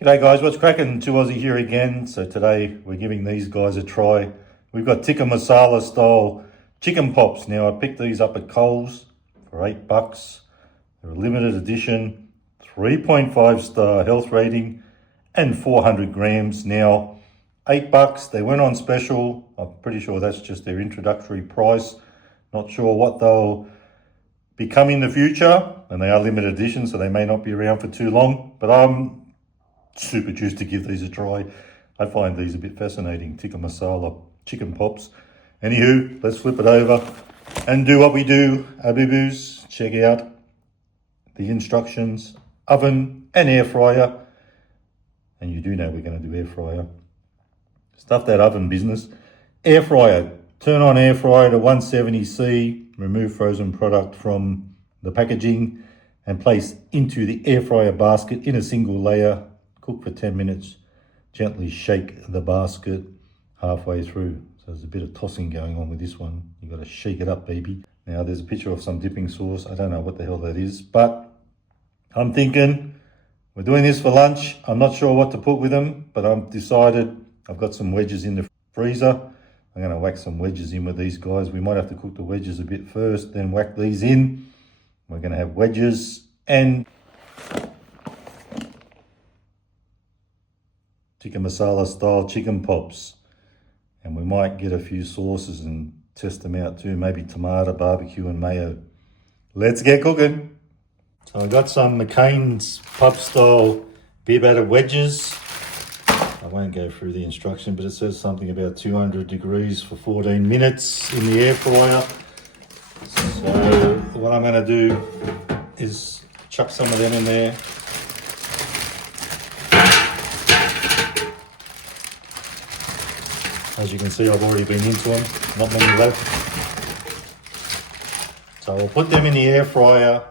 G'day guys, what's cracking? 2Aussie here again. So today we're giving these guys a try. We've got Tikka Masala style chicken pops. Now I picked these up at Coles for $8. They're a limited edition, 3.5 star health rating and 400 grams. Now $8, they went on special. I'm pretty sure that's just their introductory price. Not sure what they'll become in the future, and they are limited edition, so they may not be around for too long, but I'm super juiced to give these a try. I find these a bit fascinating, Tikka Masala chicken pops. Anywho, let's flip it over and do what we do, Abibus. Check out the instructions, oven and air fryer. And you do know we're going to do air fryer. Stuff that oven business. Air fryer, turn on air fryer to 170C, remove frozen product from the packaging and place into the air fryer basket in a single layer. Cook for 10 minutes, gently shake the basket halfway through. So there's a bit of tossing going on with this one. You got to shake it up, baby. Now there's a picture of some dipping sauce. I don't know what the hell that is, but I'm thinking we're doing this for lunch. I'm not sure what to put with them, but I've decided I've got some wedges in the freezer. I'm gonna whack some wedges in with these guys. We might have to cook the wedges a bit first, then whack these in. We're gonna have wedges and Tikka Masala style chicken pops. And we might get a few sauces and test them out too. Maybe tomato, barbecue and mayo. Let's get cooking. So I got some McCain's pub style beer batter wedges. I won't go through the instruction, but it says something about 200 degrees for 14 minutes in the air fryer. So what I'm gonna do is chuck some of them in there. As you can see, I've already been into them, not many left. So we'll put them in the air fryer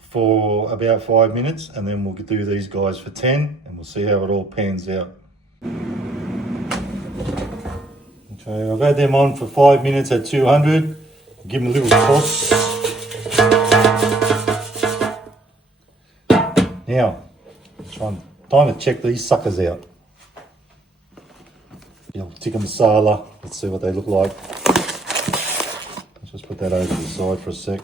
for about 5 minutes, and then we'll do these guys for 10, and we'll see how it all pans out. Okay, I've had them on for 5 minutes at 200. Give them a little toss. Now, time to check these suckers out. Tikka Masala, let's see what they look like. Let's just put that over to the side for a sec.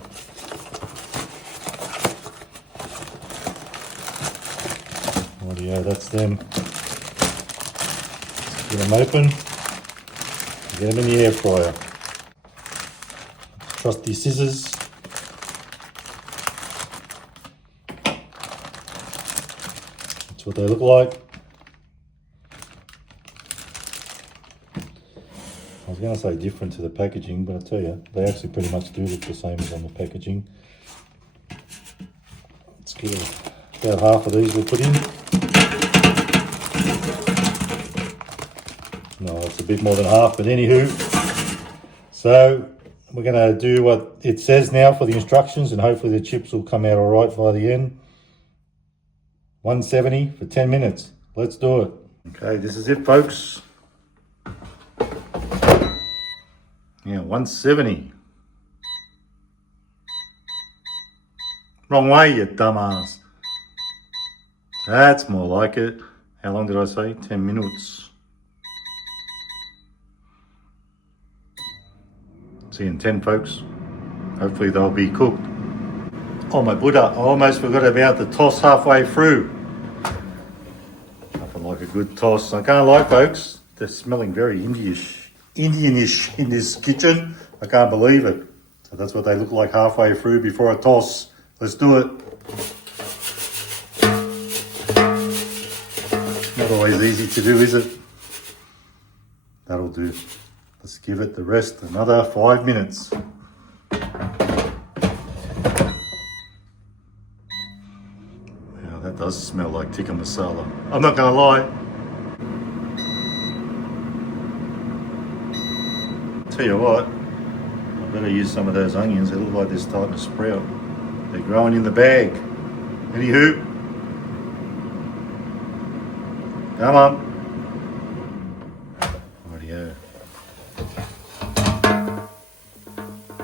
Rightio, that's them. Get them open, get them in the air fryer. Trusty scissors. That's what they look like. I was going to say different to the packaging, but I tell you, they actually pretty much do look the same as on the packaging. Let's get about half of these we'll put in. No, it's a bit more than half, but anywho. So we're going to do what it says now for the instructions, and hopefully the chips will come out all right by the end. 170 for 10 minutes. Let's do it. Okay, this is it, folks. Yeah, 170. Wrong way, you dumbass. That's more like it. How long did I say? 10 minutes. See you in 10, folks. Hopefully they'll be cooked. Oh my Buddha, I almost forgot about the toss halfway through. Nothing like a good toss. I can't lie, folks. They're smelling very Indianish in this kitchen. I can't believe it. So that's what they look like halfway through before a toss. Let's do it. Not always easy to do, is it? That'll do. Let's give it the rest another 5 minutes. Wow, that does smell like Tikka Masala. I'm not gonna lie. Tell you what, I better use some of those onions. They look like they're starting to sprout. They're growing in the bag. Anywho, come on. Rightio.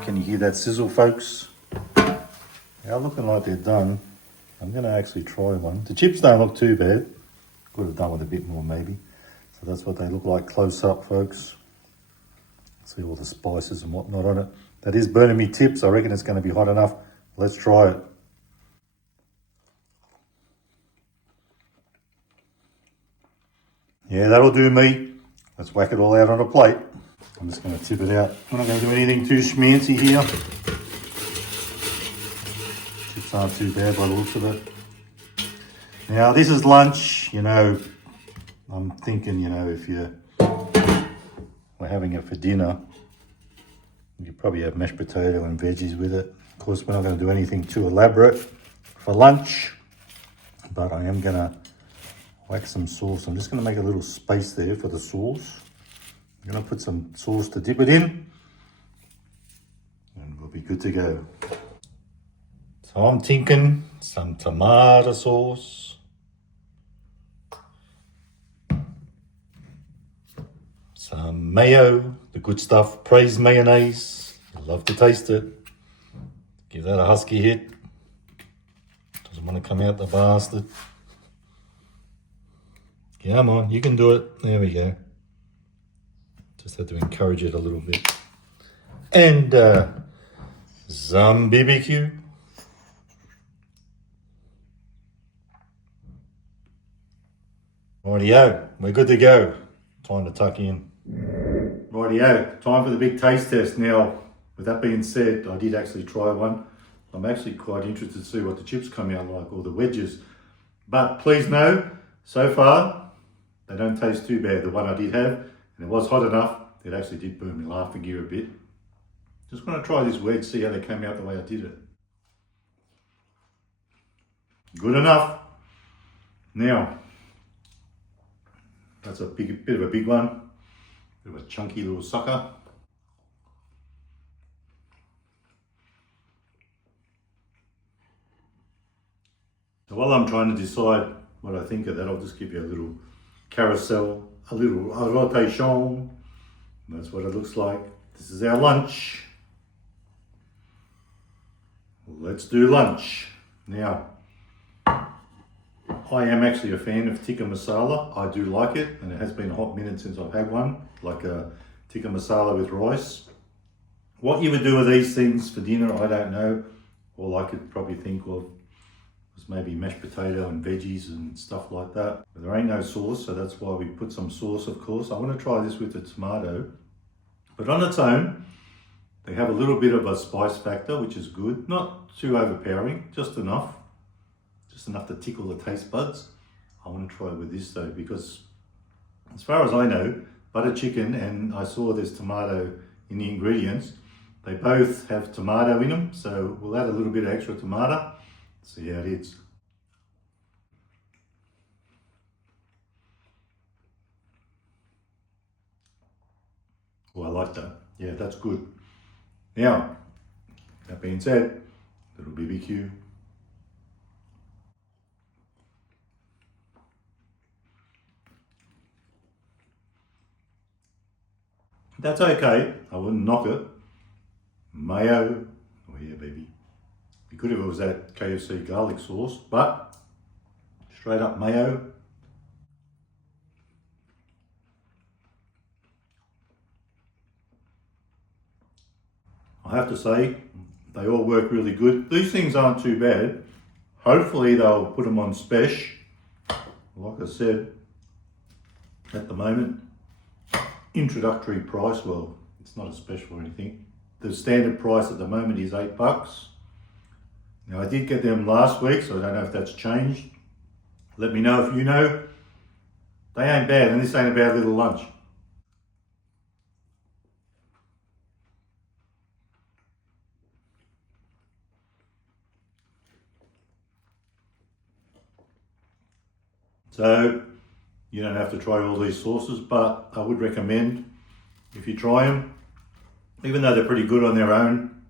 Can you hear that sizzle, folks? They're looking like they're done. I'm going to actually try one. The chips don't look too bad. Could have done with a bit more maybe. So that's what they look like close up, folks. See all the spices and whatnot on it. That is burning me tips. I reckon it's going to be hot enough. Let's try it. Yeah, that'll do me. Let's whack it all out on a plate. I'm just going to tip it out. I'm not going to do anything too schmancy here. Chips aren't too bad by the looks of it. Now, this is lunch. You know, I'm thinking, you know, if we're having it for dinner, you probably have mashed potato and veggies with it. Of course, we're not going to do anything too elaborate for lunch, but I am going to whack some sauce. I'm just going to make a little space there for the sauce. I'm going to put some sauce to dip it in, and we'll be good to go. So I'm thinking some tomato sauce, some mayo, the good stuff, praise mayonnaise. I love to taste it. Give that a husky hit. Doesn't want to come out the bastard. Come on, you can do it. There we go. Just have to encourage it a little bit. And some BBQ. Rightio, we're good to go. Time to tuck in. Rightio, time for the big taste test. Now, with that being said, I did actually try one. I'm actually quite interested to see what the chips come out like, or the wedges. But please know, so far, they don't taste too bad. The one I did have, and it was hot enough, it actually did burn me laughing gear a bit. Just want to try this wedge, see how they came out the way I did it. Good enough. Now, that's a bit of a big one. Bit of a chunky little sucker. So while I'm trying to decide what I think of that, I'll just give you a little carousel, a little rotation. That's what it looks like. This is our lunch. Let's do lunch. Now, I am actually a fan of Tikka Masala. I do like it, and it has been a hot minute since I've had one, like a Tikka Masala with rice. What you would do with these things for dinner, I don't know. All I could probably think of was maybe mashed potato and veggies and stuff like that. But there ain't no sauce, so that's why we put some sauce, of course. I want to try this with the tomato. But on its own, they have a little bit of a spice factor, which is good. Not too overpowering, just enough. Just enough to tickle the taste buds. I want to try it with this though, because as far as I know, butter chicken, and I saw there's tomato in the ingredients, they both have tomato in them, so we'll add a little bit of extra tomato, see how it is. Oh, I like that. Yeah, that's good. Now, that being said, little BBQ. That's okay. I wouldn't knock it. Mayo. Oh yeah, baby. Be good if it was that KFC garlic sauce, but straight up mayo. I have to say, they all work really good. These things aren't too bad. Hopefully they'll put them on special. Like I said, at the moment, introductory price, well, it's not a special or anything. The standard price at the moment is $8. Now I did get them last week, so I don't know if that's changed. Let me know if you know. They ain't bad, and this ain't a bad little lunch. So you don't have to try all these sauces, but I would recommend, if you try them, even though they're pretty good on their own,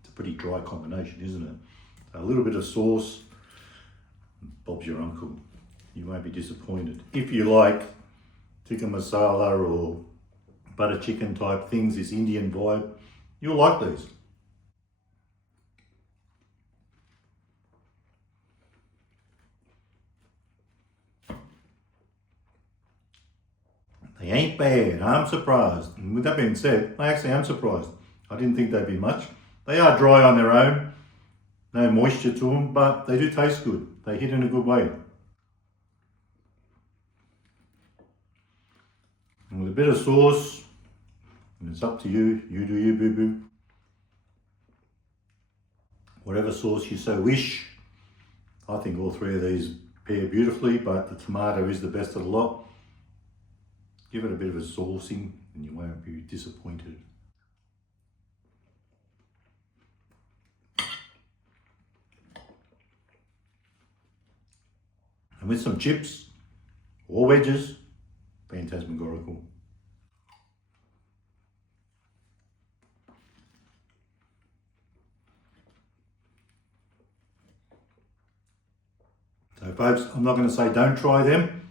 it's a pretty dry combination, isn't it? A little bit of sauce, Bob's your uncle. You won't be disappointed. If you like tikka masala or butter chicken type things, this Indian vibe, you'll like these. They ain't bad. I'm surprised. And with that being said, I actually am surprised. I didn't think they'd be much. They are dry on their own. No moisture to them, but they do taste good. They hit in a good way. And with a bit of sauce, and it's up to you. You do you, boo-boo. Whatever sauce you so wish. I think all three of these pair beautifully, but the tomato is the best of the lot. Give it a bit of a saucing and you won't be disappointed. And with some chips or wedges, phantasmagorical. So folks, I'm not going to say don't try them.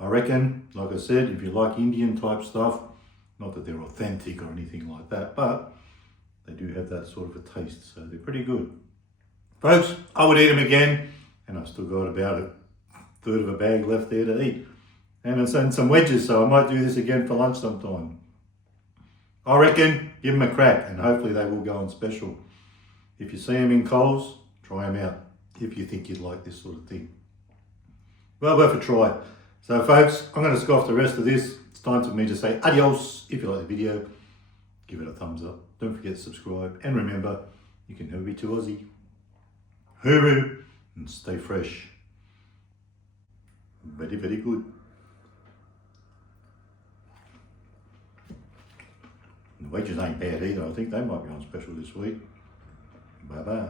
I reckon, like I said, if you like Indian type stuff, not that they're authentic or anything like that, but they do have that sort of a taste, so they're pretty good. Folks, I would eat them again, and I've still got about a third of a bag left there to eat. And it's in some wedges, so I might do this again for lunch sometime. I reckon, give them a crack, and hopefully they will go on special. If you see them in Coles, try them out, if you think you'd like this sort of thing. Well worth a try. So folks, I'm going to scoff the rest of this. It's time for me to say adios. If you like the video, give it a thumbs up. Don't forget to subscribe. And remember, you can never be too Aussie. Hooroo, and stay fresh. Very, very good. The wedges ain't bad either. I think they might be on special this week. Bye-bye.